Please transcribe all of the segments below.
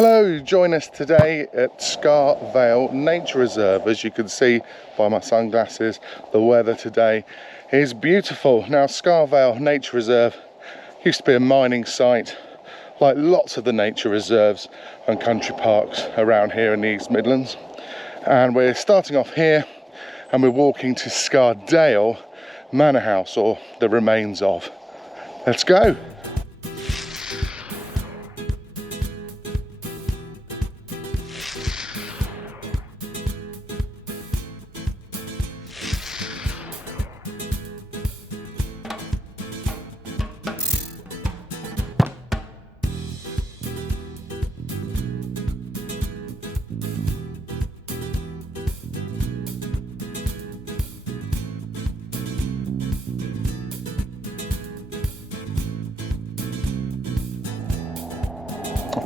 Hello, join us today at Scarsdale Nature Reserve. As you can see by my sunglasses, the weather today is beautiful. Now, Scarsdale Nature Reserve used to be a mining site, like lots of the nature reserves and country parks around here in the East Midlands. And we're starting off here and we're walking to Scarsdale Manor House, or the remains of. Let's go.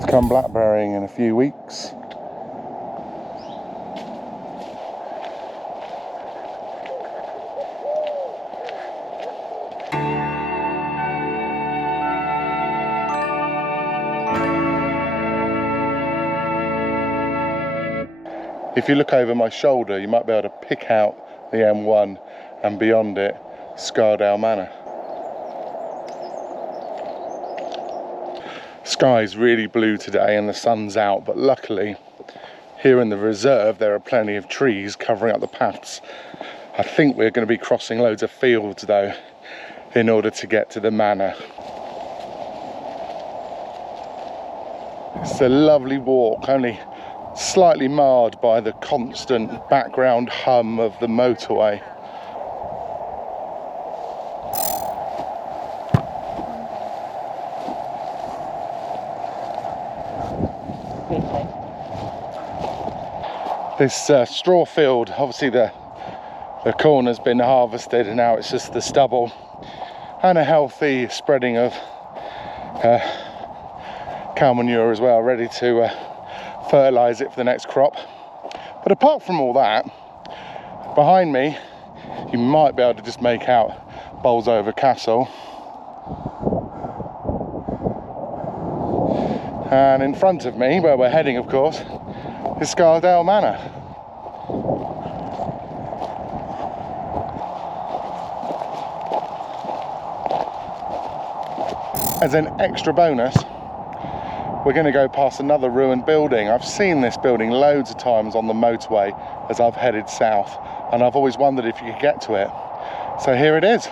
To come blackberrying in a few weeks. If you look over my shoulder, you might be able to pick out the M1 and beyond it, Scarsdale Manor. Sky's really blue today and the sun's out, but luckily here in the reserve there are plenty of trees covering up the paths. I think we're going to be crossing loads of fields though in order to get to the manor. It's a lovely walk, only slightly marred by the constant background hum of the motorway. This straw field, obviously the corner's been harvested and now it's just the stubble and a healthy spreading of cow manure as well, ready to fertilise it for the next crop. But apart from all that, behind me you might be able to just make out Bolsover Castle, and in front of me, where we're heading of course, is Scarsdale Manor. As an extra bonus, we're going to go past another ruined building. I've seen this building loads of times on the motorway as I've headed south, and I've always wondered if you could get to it. So here it is.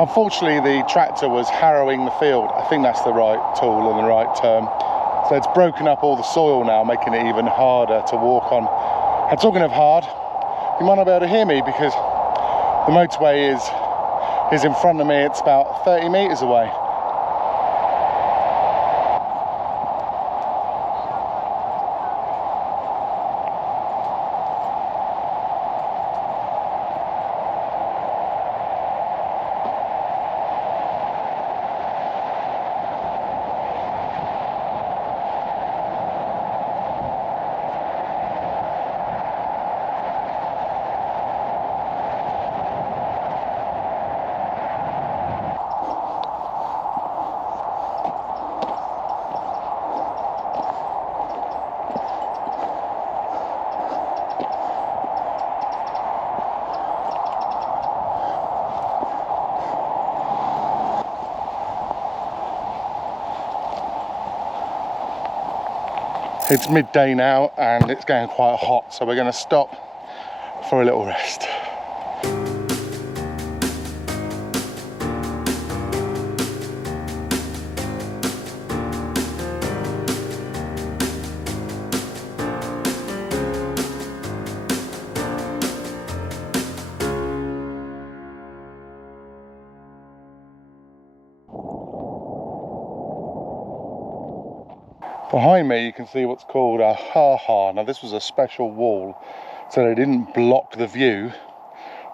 Unfortunately, the tractor was harrowing the field. I think that's the right tool and the right term. So it's broken up all the soil now, making it even harder to walk on. And talking of hard, you might not be able to hear me because the motorway is in front of me. It's about 30 metres away. It's midday now and it's getting quite hot, so we're going to stop for a little rest. Behind me you can see what's called a ha-ha. Now this was a special wall so they didn't block the view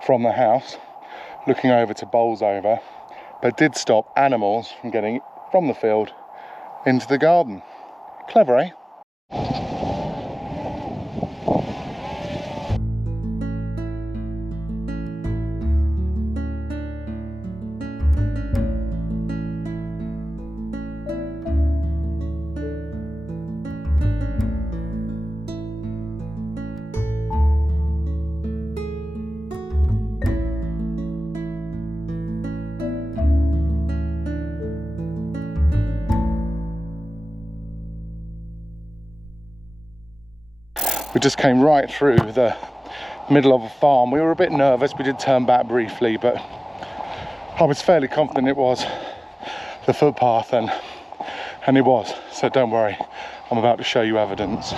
from the house looking over to Bolsover, but did stop animals from getting from the field into the garden. Clever, eh? We just came right through the middle of a farm. We were a bit nervous, we did turn back briefly, but I was fairly confident it was the footpath, and it was. So don't worry, I'm about to show you evidence.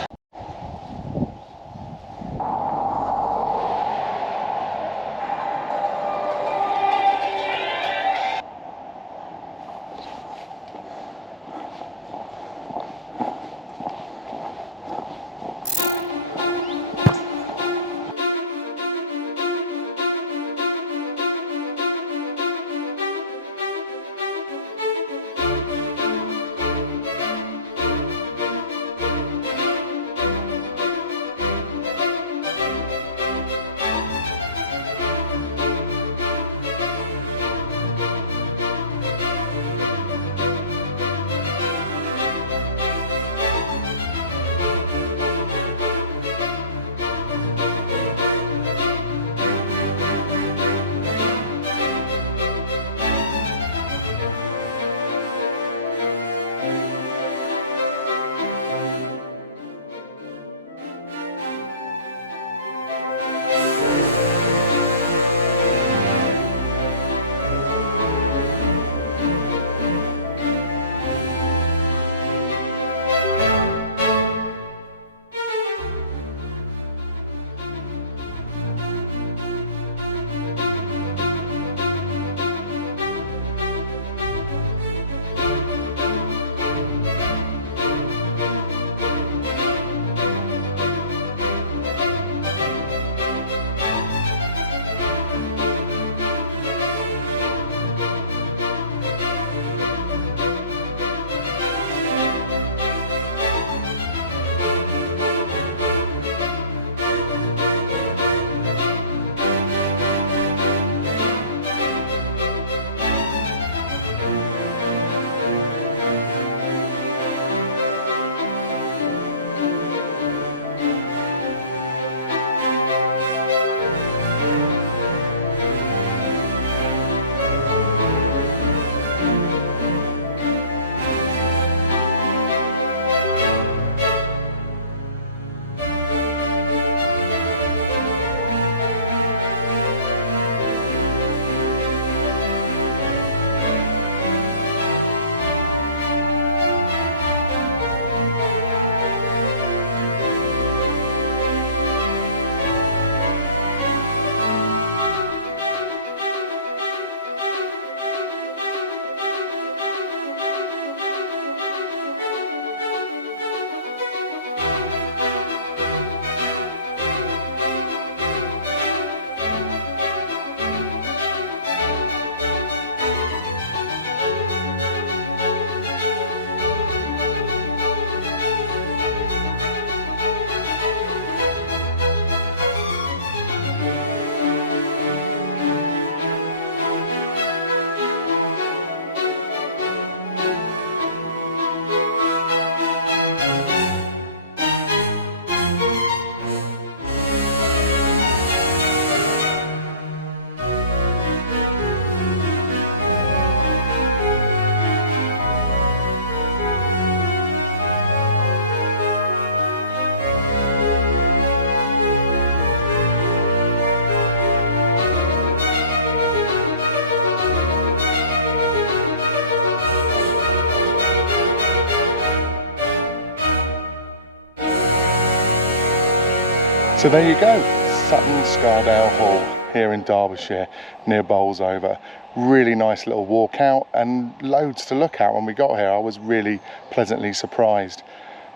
So there you go, Sutton Scarsdale Hall here in Derbyshire near Bolsover. Really nice little walk out and loads to look at when we got here. I was really pleasantly surprised.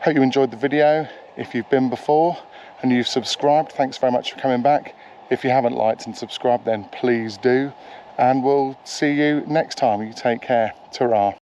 Hope you enjoyed the video. If you've been before and you've subscribed, thanks very much for coming back. If you haven't liked and subscribed, then please do. And we'll see you next time. You take care. Ta-ra.